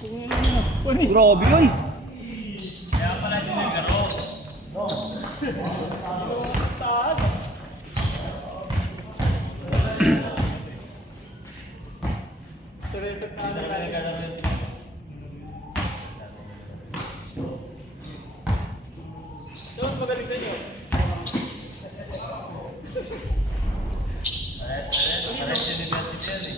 Grabe yun. Kaya pala sinigaro. Mas magaling sa inyo. Pares yung university yan eh.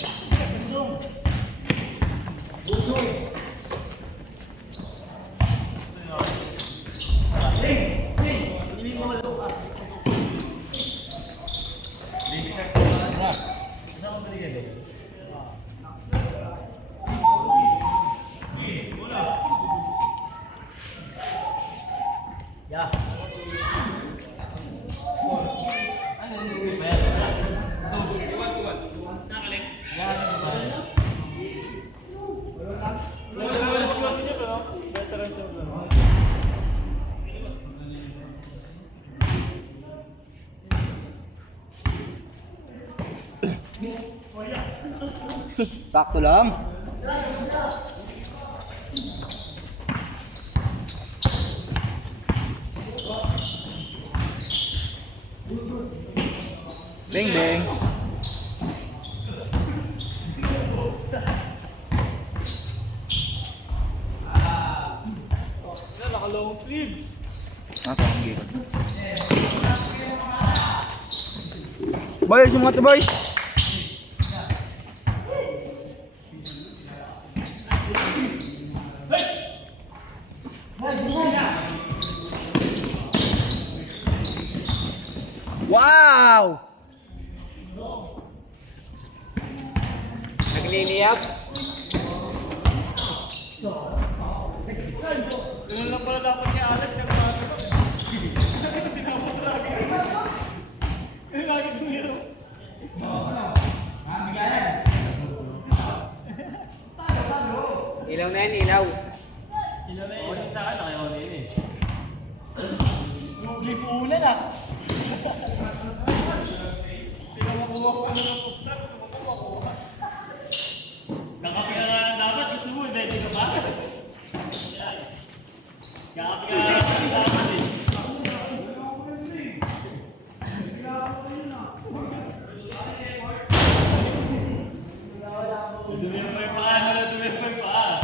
Sakto lang. Beng beng. Naka-long sleeve. Ako, hindi. Boy, sumungat boy. Wow! Nagliliyap. Ganun lang pala dapat niya alas ng mga ito. Ganun lagi bumiro. Ilaw na yan, ilaw. Sila na Ako yung sa akin, nakayaw na yun eh. Lugi po una na. Sila makuha ko na ng pustak. Makuha. Kakapi ka nga lang dapat, gusto mo, hindi ka ba? Kakapi ka nga lang dapat eh. Dumi mo yung paa, dumi mo yung paa.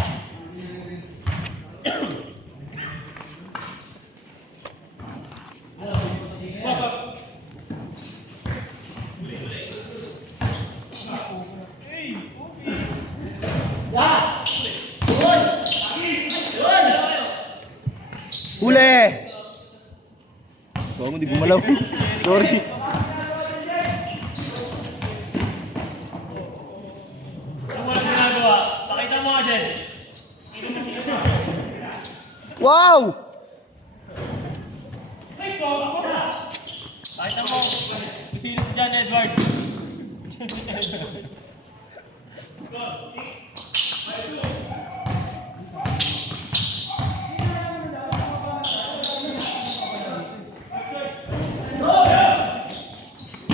Huli! Bago hindi gumalaw. Sorry. Ano mo lang ginagawa? Pakita mo nga dyan. Wow! Pakita mo. Kung sino si John Edward.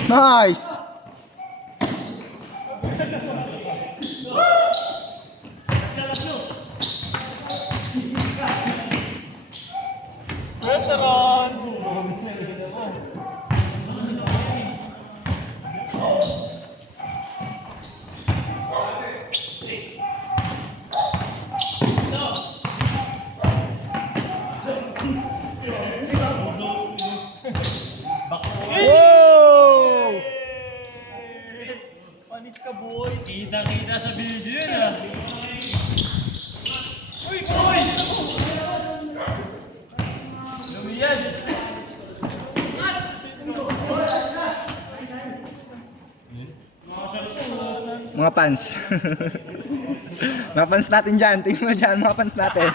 Nice! Veterans! Wow! Panis ka boy! Kita-kita sa video yun ah. Uy! Boy! Dumi yan. Mga fans. Mga fans natin dyan. Tingnan mo dyan mga fans natin.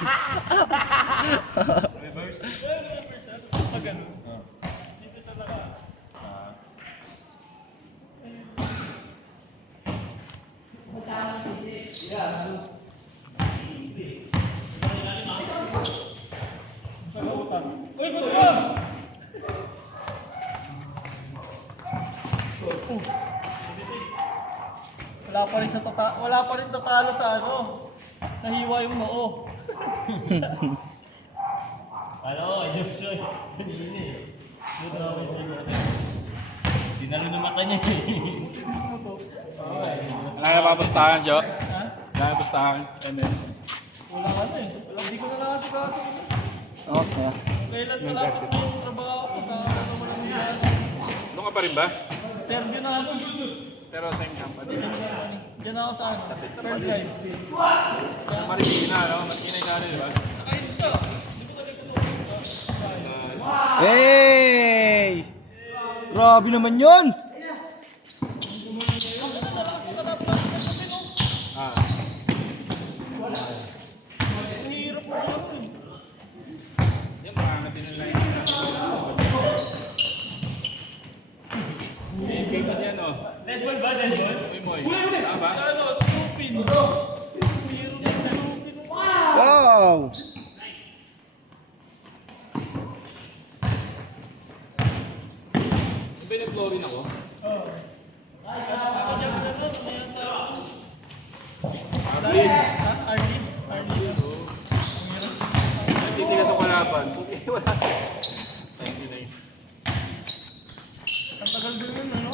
Pag ano? Dito sa laka. Sa lautan. Uy! Good one! Wala pa rin tatalo sa ano. Nahiwa yung noo. Ano, Diyos yun. Hindi eh. Buto na ako yung dinalo na mata niya eh. Wala na papustahan, Jo. Wala na papustahan. Wala ka na eh. Hindi ko na nakasikaso. Oo, kaya. Kailan malapit na yung trabaho ko sa walang yan. Doon ka pa rin ba? Interview na ako. Pero same company. Diyan ako sa third drive. Marikina, no? Marikina yung dali, di ba? Ayun siya. Hey! Grabe naman yun! Ah. Ang hirap mo lang eh. Yan, baka natin yung line. Game kasi ano? Dead ball ba? Dead ball? Uy, Moy. Tama ba? Ano? Stupid. Hero yan, stupid. Wow! Yung pinag-glorin ako. Arlene? Hindi ka sa kalaban. Wala. Thank you, Nay. Ang tagal din yun, ano?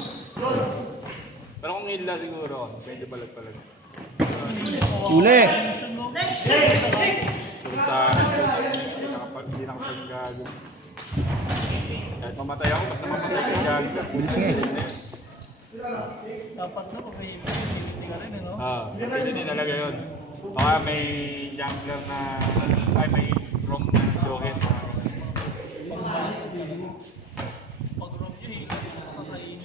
Pero kung nila siguro, medyo balag-balag. Uli! Tulad sa hindi nakapag-gago. Kahit mamatay ako, basta mamatay siya gago. Bilis nga eh. Dapat na, hindi ka rin, ano? Pwede din talaga yun. Baka may jungler na, ay may roam na joget. Pag-rock yun, eh. Kakainin.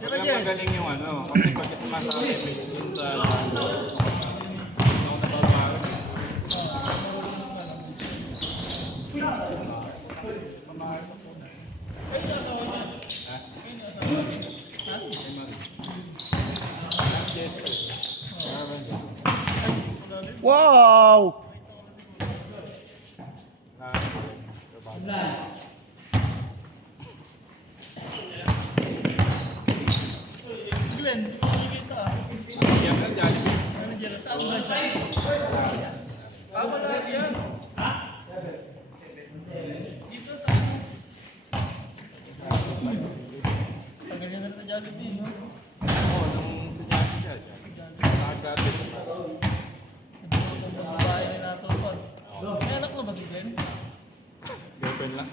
Kaya magaling yung ano, kasi pag sumasabi may dun sa Wow! Glenn, hindi kita. yan lang dyan. Ano dyan? Saan ba siya? Wala yan. Dito sa... Tagal yan na sa Jollibee, no? Oo, nung sunyati siya dyan. Nakagdating siya pa. Ang babae na natupad. May anak na ba si Glenn? Girlfriend lang.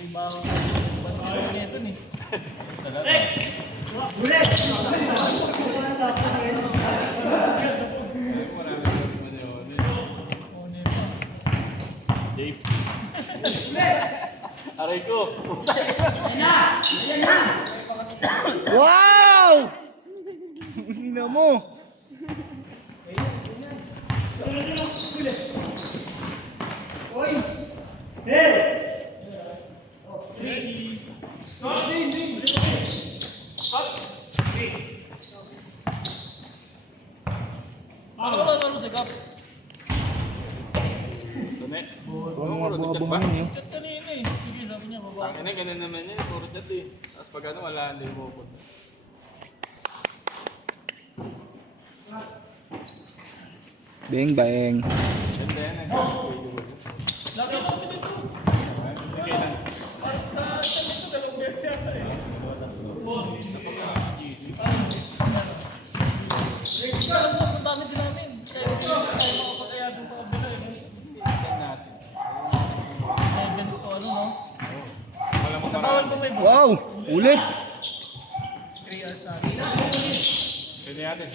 May bago ka. Ba't sila nito ni? Wala na sabi mo na yun. Oo, nito. Jape. Aray ko. Wow! Hina mo! Ano wala laro si Gap? Dumi. Ano nga bunga-bunga yun eh. Chat kanina eh. Sige, sabi niya, babae. Tangin na, ganun naman yun. Puro chat eh. Tapos pag ano, wala, hindi mo pupunta. Beng beng. Ganda yan. Lagi lang pinito. Sige lang. Ang dami din namin. Kaya tayo makapagkaya doon sa kabila eh. Tingnan natin. Kaya ganito ano no? Alam mo Bawal marami. ba may Wow! Ulit! 3 hours natin? Pwede natin.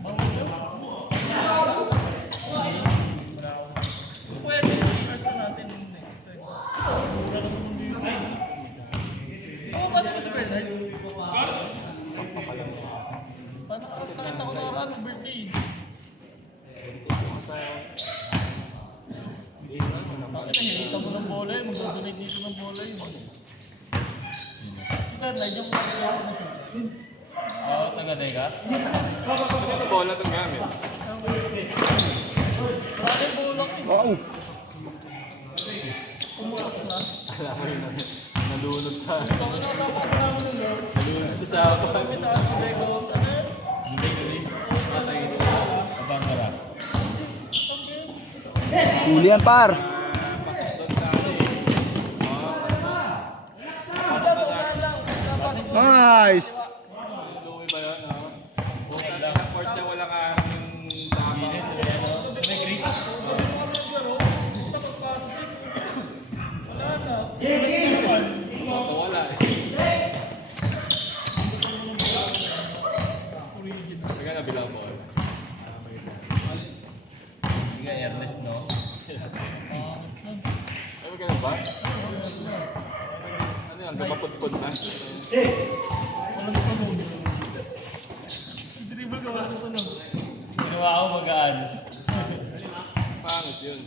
Bawal yun? Pwede, 3 hours na natin next time. Wala naman yung view na yun. Oo, paano ba si Bernard? Sakto pa lang. Paano nakita ko na ano, birthday? Bakit nahilita mo ng bola yun? Mag-donate dito ng bola yun. Si Bernard, yung kakilala mo siya. Oo, taga-tega. Ito bola itong gamit. Marami bulak eh. Wow! Umukas na. Alam mo yun, nalunod sa... Ito, wala pa ako namin ng girl. Nalunod Huli yan, par. Pasok doon sa ano eh. Pasok na sa Nice. Joey ba yun? Puta na ng court na walang yung tama. Wala eh. Teka na bilang mo. Hindi ka airless, no? Ay, magkano ba? Ano yan? Lumapot-pot na? Ginawa ako magaan. Pangit yun.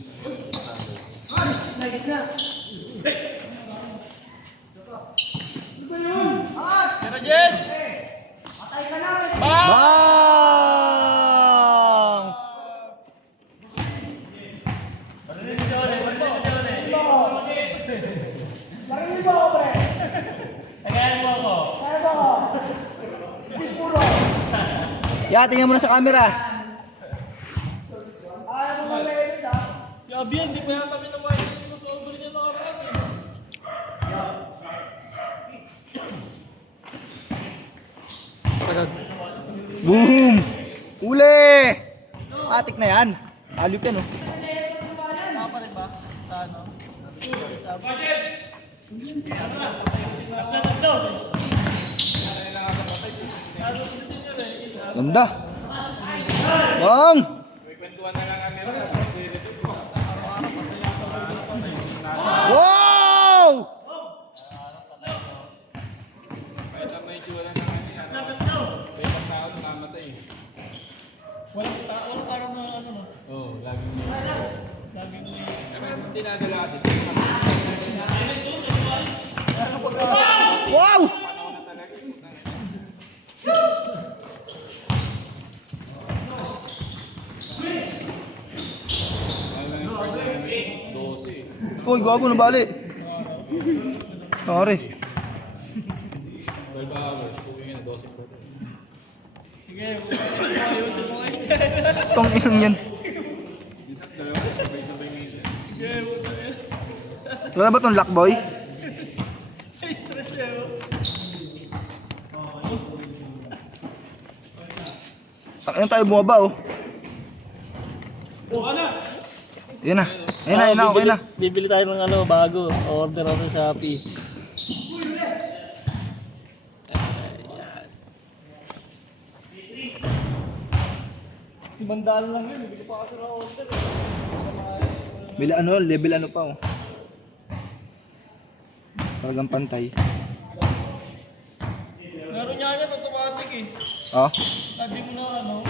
Bang! Tagayan mo ako. Ya, tingnan mo na sa camera. Si Abian, di pa yata pinabayad yung masover niya nakaraan eh. Boom! Uli! Atik na yan. Alip yan, oh. Nakapalit ba? Sa ano? Ganda. Bang! May kwentuhan na lang kami. Wow! Kahit ang may itsura na kami. May ibang tao namamatay. Walang parang na ano no? Oo, laging may. Laging may... Dinadala kasi. Wow! Panahon na talaga. Uy, gago na bali. Sorry. 12 hours. Uwi nga na 12 po. Sige, ayusin mo kayo. Tong inang yan. Dalawa, sabay-sabay ngayon. Wala ba tong lockboy? Stress siya oh. Takin tayo bumaba, oh. Yun na. Ayun na, okay na. Bibili tayo ng ano, bago. Order ako sa Shopee. Mandaan lang yun, hindi ko pa kasi na-order eh. Bila ano, level ano pa, oh. Talagang pantay. Meron niya yan, automatic eh. Oh. Sabi mo na ano,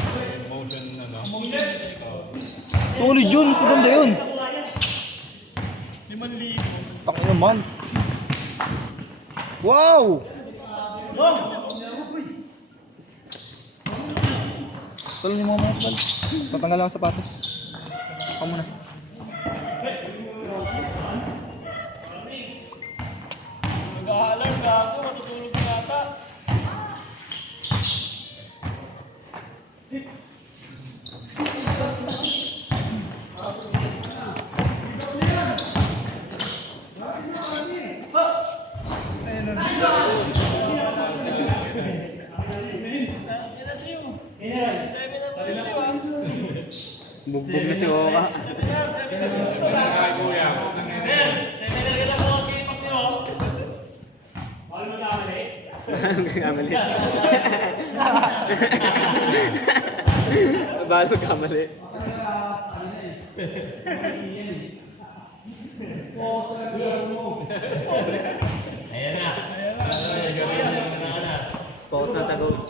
Motion na no? motion. Solid yun, mas maganda yun. 5,000. Takin naman. Wow! Tol, ni mga tol. Patanggal lang ang sapatos. Ako muna. Nag-aalarm ka ako, matutulog ka yata. Bugbog na si Oka. Ay, kuya. Kamali. Baso kamali. Ayan na. Focus na sa goal.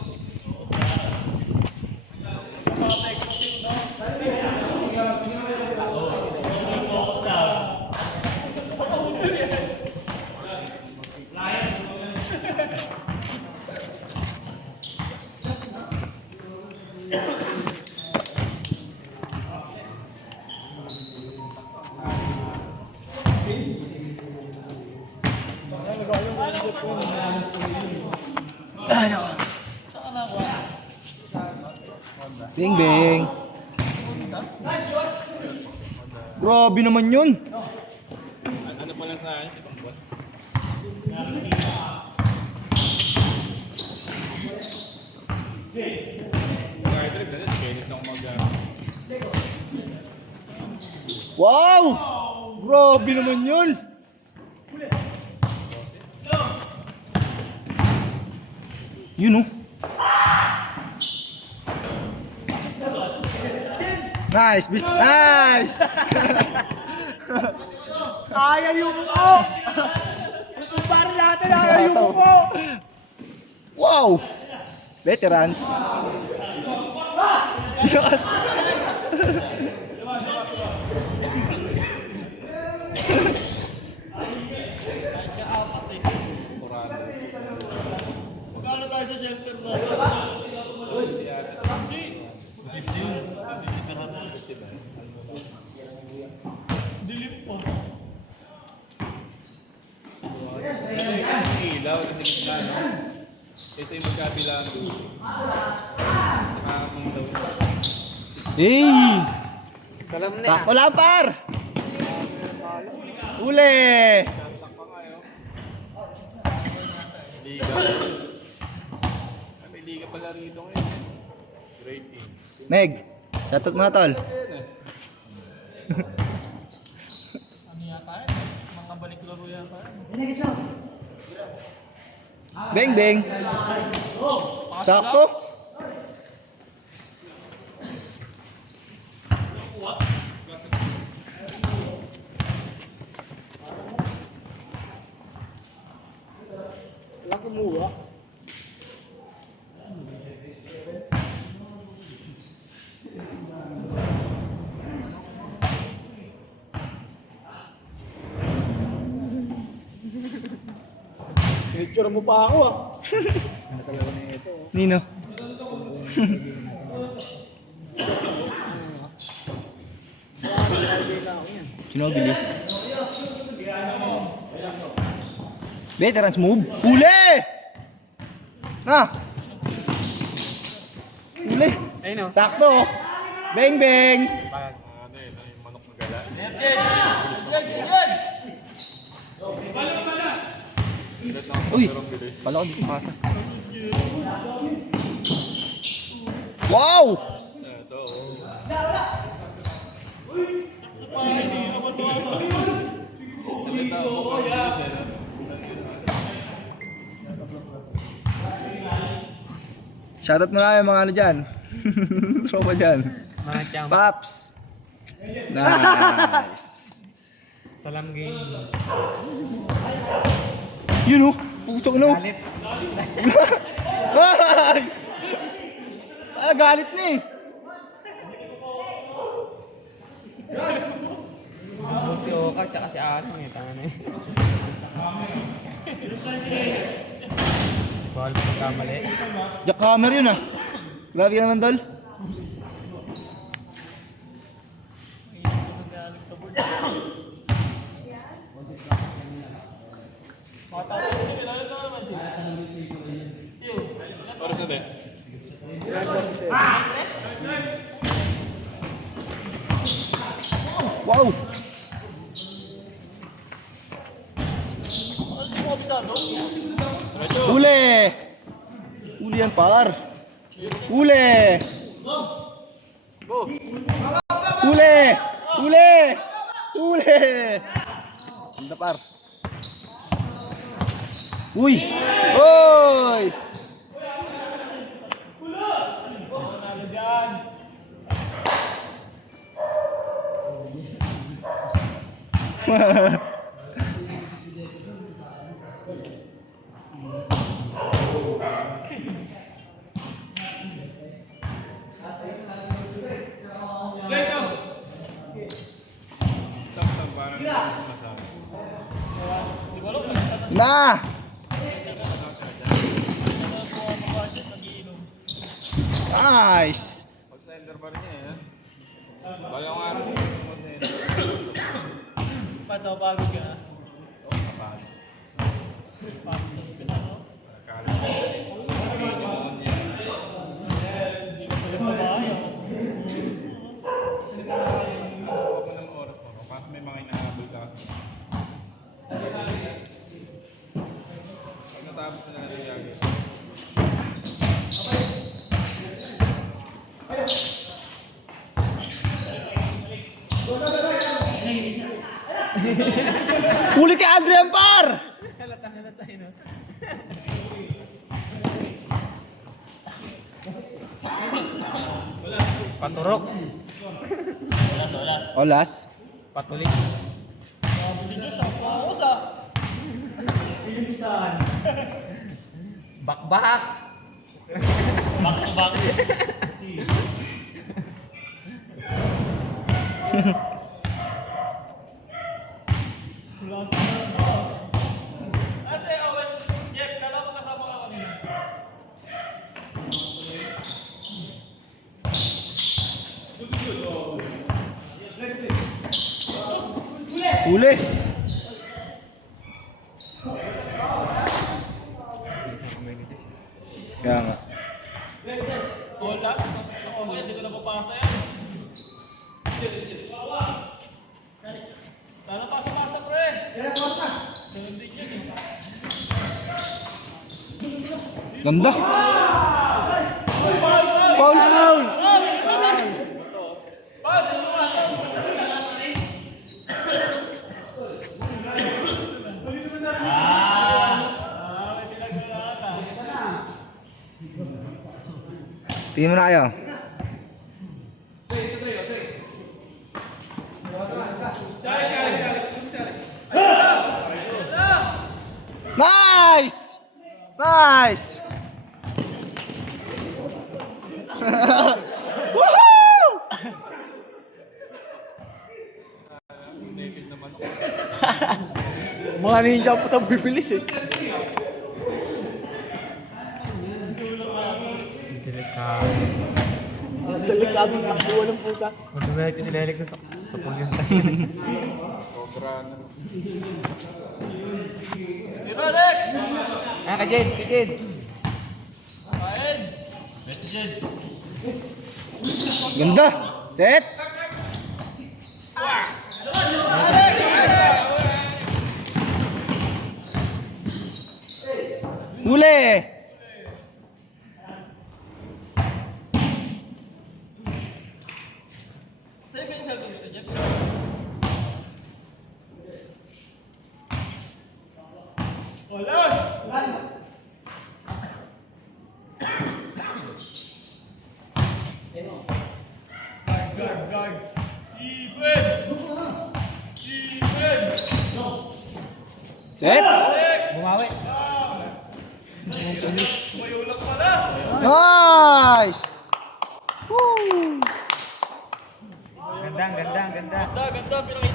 Ano? Bing bing. Grabe naman yun. Ano pa lang sa akin? Sky trip, ganun. Kainis na Wow! Grabe naman yun. Yun oh. Nice, nice! Ayaw yung mo! Itumpara natin, ayaw yung mo! Wow! Veterans. Yes. Magkano tayo sa shelter na? Dilim po. ilaw, kasi gitna, no? Kaysa yung magkabilang doon. Nakakamang daw. Hey! Salam na yan. Takto lang, par! Uli! Liga. Kasi liga pala rito ngayon. Great team. Meg, shoutout mo na, tol. Ano yata yun? Mga balik laro yata yun. Beng, beng. Sakto. Walang kumuha. Picture mo pa ako ah. Nino. Sino bili? Veterans move. Uli! Na! Uli! Ayun o. Sakto! Beng, beng! Ano yun, yung manok na gala. Uy! Pala ko dito pasa. Wow! Ito, oh. Shoutout mo na yung mga ano dyan. Tropa dyan. Mga champ. Paps! Nice! Salam game. Yun oh! Putang no! Galit. Ay! Ah, galit na eh! Bug si Oka tsaka si Alan eh. Tanga na yun. Bawal pa magkamali. Jackhammer yun ah. Grabe ka naman, Dol. Para sa din. Wow! Uli! Uli yan, par. Uli! Uli! Uli! Uli! Ganda, par. Uy! Oy! Tap-tap, parang masabi. Na! Nice! Pag-sender pa rin niya, eh. Bagong araw. Patapagod ka na. Huli kay Andre Ampar! Halata yun. Paturok. Olas. Patulik. Bakbak. Back to back. Ate, Owen, Jeff, kala mo kasama ka kanina. Huli. Kaya nga. Wala. Ako, hindi ko na papasa yan. Sana pasa-pasa, pre. Ganda. Foul! Foul! Tingin mo na kayo. Nice! Nice! Woohoo! Mga ninja po itong bibilis eh. Delikado. Delikadong takbuhan ng puta. Mag-dumiretso si Lelek dun sa pulyan. Sobra na. Ah, kajed, kajed. Best Jed. Ganda! Set! Huli! Set! Bumawi. Nice! Woo! Ganda, ganda, ganda. Ganda, pinakita